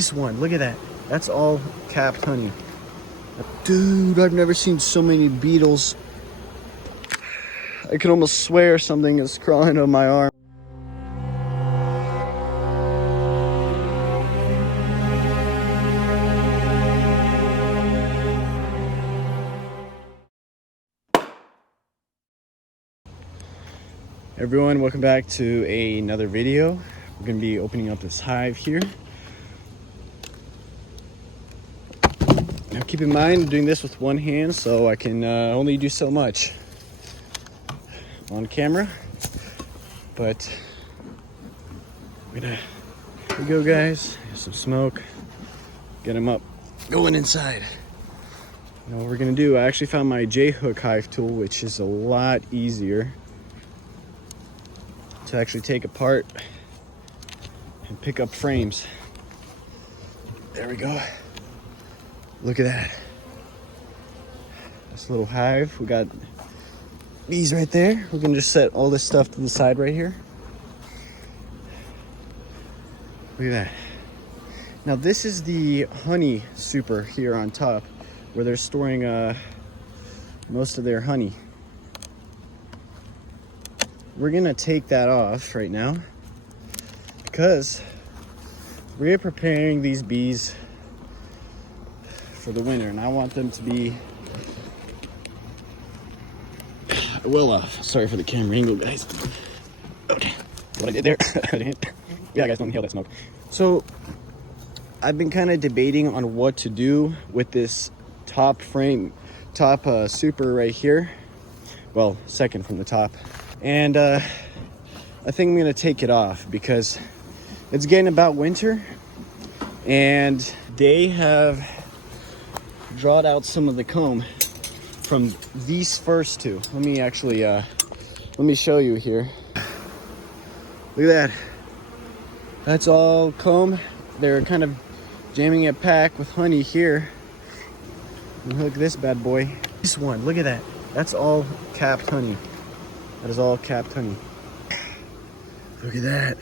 This one, look at that. That's all capped honey. Dude, I've never seen so many beetles. I can almost swear something is crawling on my arm. Everyone, welcome back to another video. We're going to be opening up this hive here. Now keep in mind, I'm doing this with one hand, so I can only do so much on camera. But here we go, guys. Here's some smoke. Get them up, going inside. Now what we're going to do, I actually found my J-hook hive tool, which is a lot easier to actually take apart and pick up frames. There we go. Look at that. This little hive. We got bees right there. We can just set all this stuff to the side right here. Look at that. Now this is the honey super here on top, where they're storing most of their honey. We're gonna take that off right now because we're preparing these bees for the winter, and I want them to be well off. Sorry for the camera angle, guys. Okay, what I did there. Yeah, guys, don't inhale that smoke. So I've been kind of debating on what to do with this top super right here. Well, second from the top. And I think I'm gonna take it off because it's getting about winter, and they have drawn out some of the comb from these first two. Let me actually let me show you here. Look at that. That's all comb. They're kind of jamming it packed with honey here. And look at this bad boy. This one, look at that. That's all capped honey. That is all capped honey. Look at that.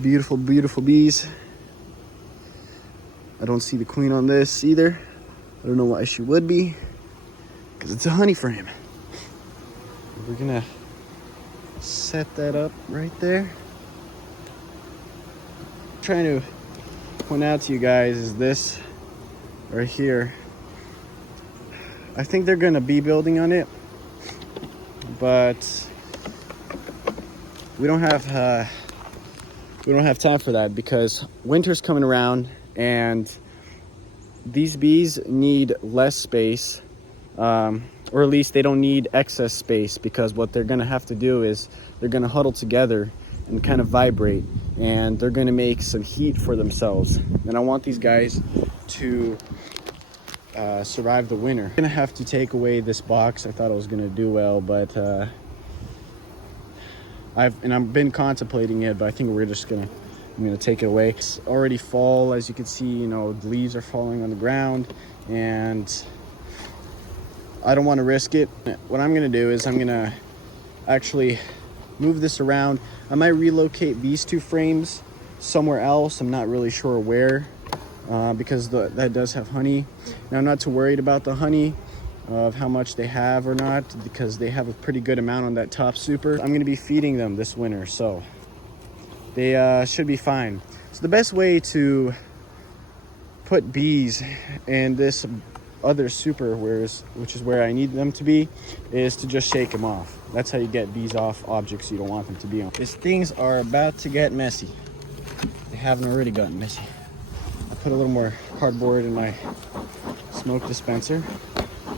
Beautiful, beautiful bees. I don't see the queen on this either. I don't know why she would be, because it's a honey frame. We're gonna set that up right there. I'm trying to point out to you guys is this right here. I think they're gonna be building on it, but we don't have time for that because winter's coming around, and these bees need less space, or at least they don't need excess space, because what they're gonna have to do is they're gonna huddle together and kind of vibrate, and they're gonna make some heat for themselves. And I want these guys to survive the winter. I'm gonna have to take away this box. I thought it was gonna do well, but I've been contemplating it, but I think I'm gonna take it away. It's already fall, as you can see. You know, the leaves are falling on the ground, and I don't want to risk it. What I'm gonna do is I'm gonna actually move this around. I might relocate these two frames somewhere else. I'm not really sure where, because that does have honey. Now, I'm not too worried about the honey of how much they have or not, because they have a pretty good amount on that top super. I'm gonna be feeding them this winter, so they should be fine. So the best way to put bees in this other super, which is where I need them to be, is to just shake them off. That's how you get bees off objects you don't want them to be on. These things are about to get messy. They haven't already gotten messy. I put a little more cardboard in my smoke dispenser.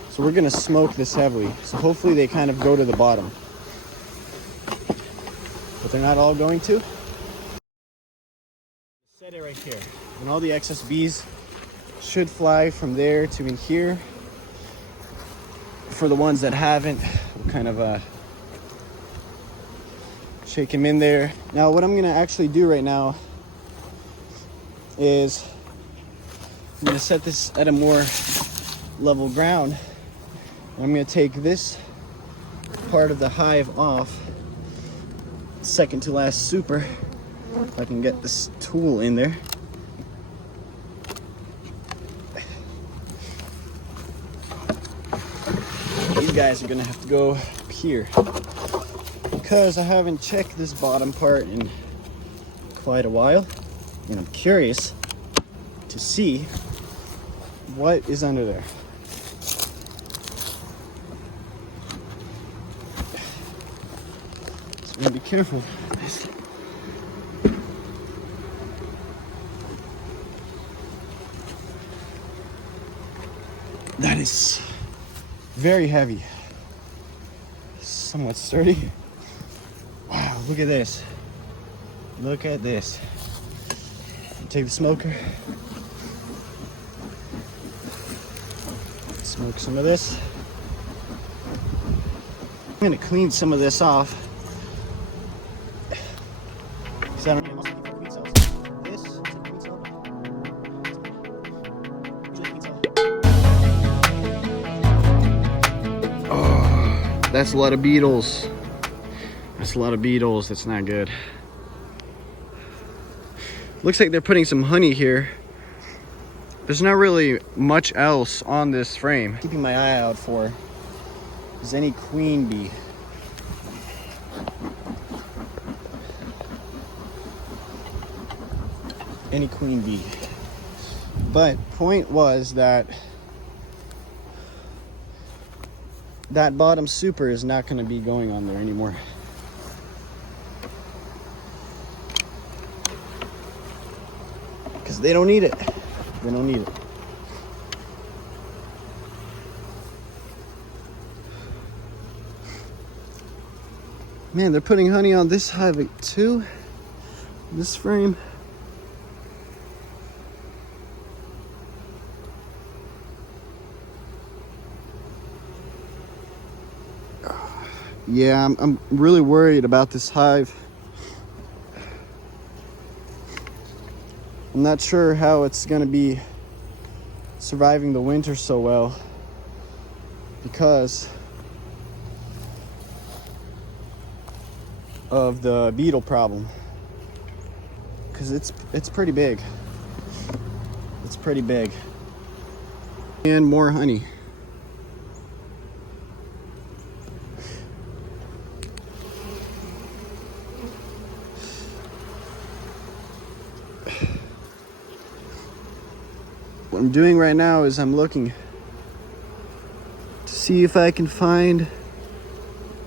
So we're gonna smoke this heavily. So hopefully they kind of go to the bottom. But they're not all going to. Set it right here. And all the excess bees should fly from there to in here. For the ones that haven't, we'll kind of shake them in there. Now what I'm gonna actually do right now is I'm gonna set this at a more level ground. I'm gonna take this part of the hive off, second to last super, if I can get this tool in there. guys are gonna have to go up here because I haven't checked this bottom part in quite a while, and I'm curious to see what is under there. So I'm gonna be careful with this. That is very heavy, somewhat sturdy. Wow, look at this. Look at this. Take the smoker. Smoke some of this. I'm gonna clean some of this off. I don't know queen cells. This is a queen cell. Oh, that's a lot of beetles. That's a lot of beetles. That's not good. Looks like they're putting some honey here. There's not really much else on this frame. Keeping my eye out for is any queen bee. Any queen bee. But point was that that bottom super is not going to be going on there anymore. Because they don't need it. They don't need it. Man, they're putting honey on this hive too. This frame. Yeah, I'm really worried about this hive. I'm not sure how it's gonna be surviving the winter so well because of the beetle problem. Because it's pretty big. It's pretty big. And more honey. What I'm doing right now is I'm looking to see if I can find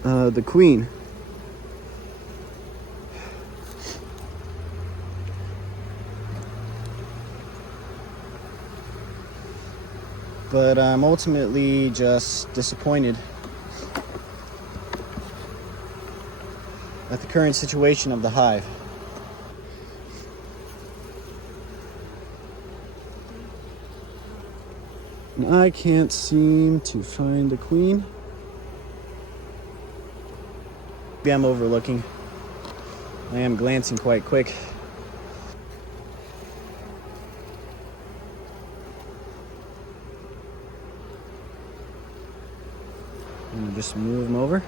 the queen. But I'm ultimately just disappointed at the current situation of the hive. And I can't seem to find the queen. Maybe I'm overlooking. I am glancing quite quick. I'm gonna just move them over.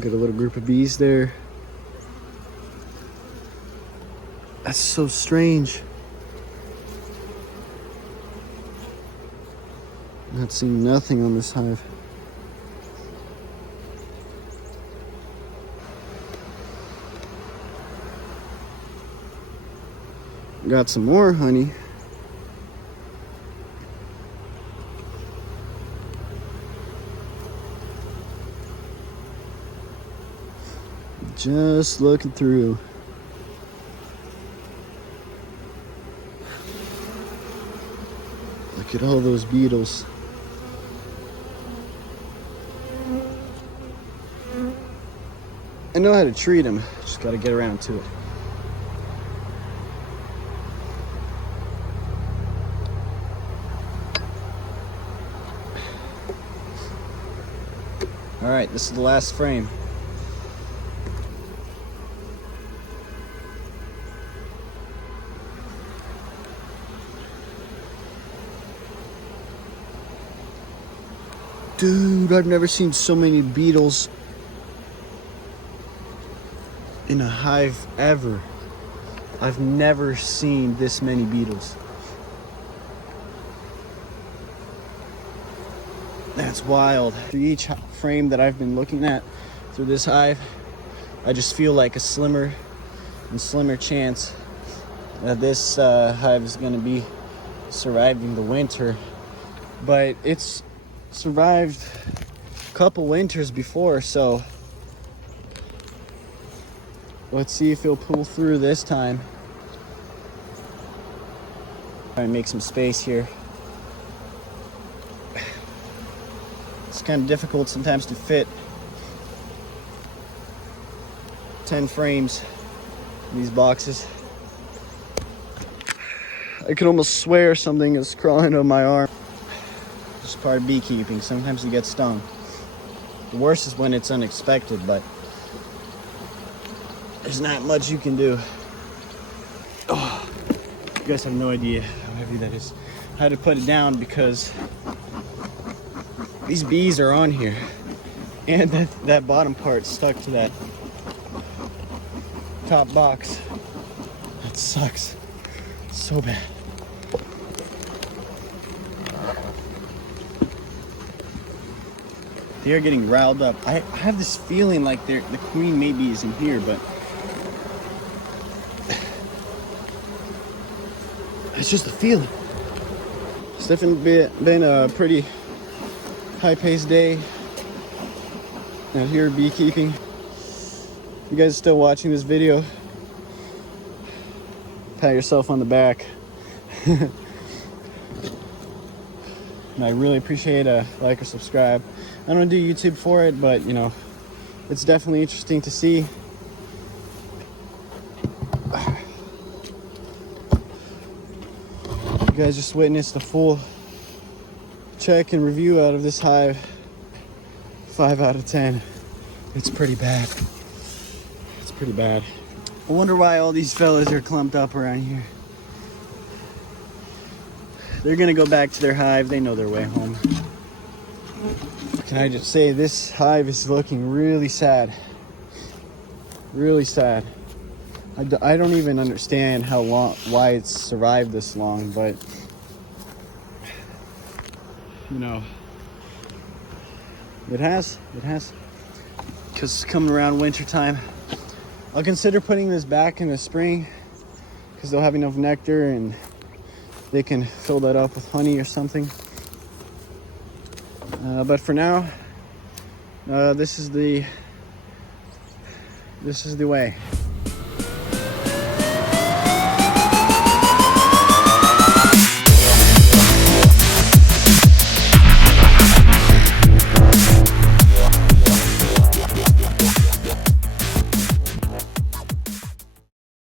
Got a little group of bees there. That's so strange. Not seeing nothing on this hive. Got some more honey. Just looking through. Look at all those beetles. I know how to treat them, just gotta get around to it. All right, this is the last frame. Dude, I've never seen so many beetles in a hive ever. I've never seen this many beetles. That's wild. Through each frame that I've been looking at through this hive, I just feel like a slimmer and slimmer chance that this hive is going to be surviving the winter. But it's survived a couple winters before, so let's see if it'll pull through this time. Try and make some space here. It's kind of difficult sometimes to fit 10 frames in these boxes. I could almost swear something is crawling on my arm. It's part of beekeeping. Sometimes you get stung. The worst is when it's unexpected, but there's not much you can do. Oh, you guys have no idea how heavy that is. I had to put it down because these bees are on here, and that bottom part stuck to that top box. That sucks so bad. They're getting riled up. I have this feeling like the queen maybe is in here, but it's just a feeling. It's definitely been a pretty high-paced day out here beekeeping. You guys are still watching this video, pat yourself on the back. And I really appreciate a like or subscribe. I don't do YouTube for it, but you know, it's definitely interesting to see. You guys just witnessed a full check and review out of this hive. 5 out of 10. It's pretty bad. It's pretty bad. I wonder why all these fellas are clumped up around here. They're gonna go back to their hive. They know their way home. Can I just say, this hive is looking really sad. Really sad. I don't even understand why it's survived this long, but you know, it has. Because coming around winter time, I'll consider putting this back in the spring because they'll have enough nectar and they can fill that up with honey or something. But for now, this is the way.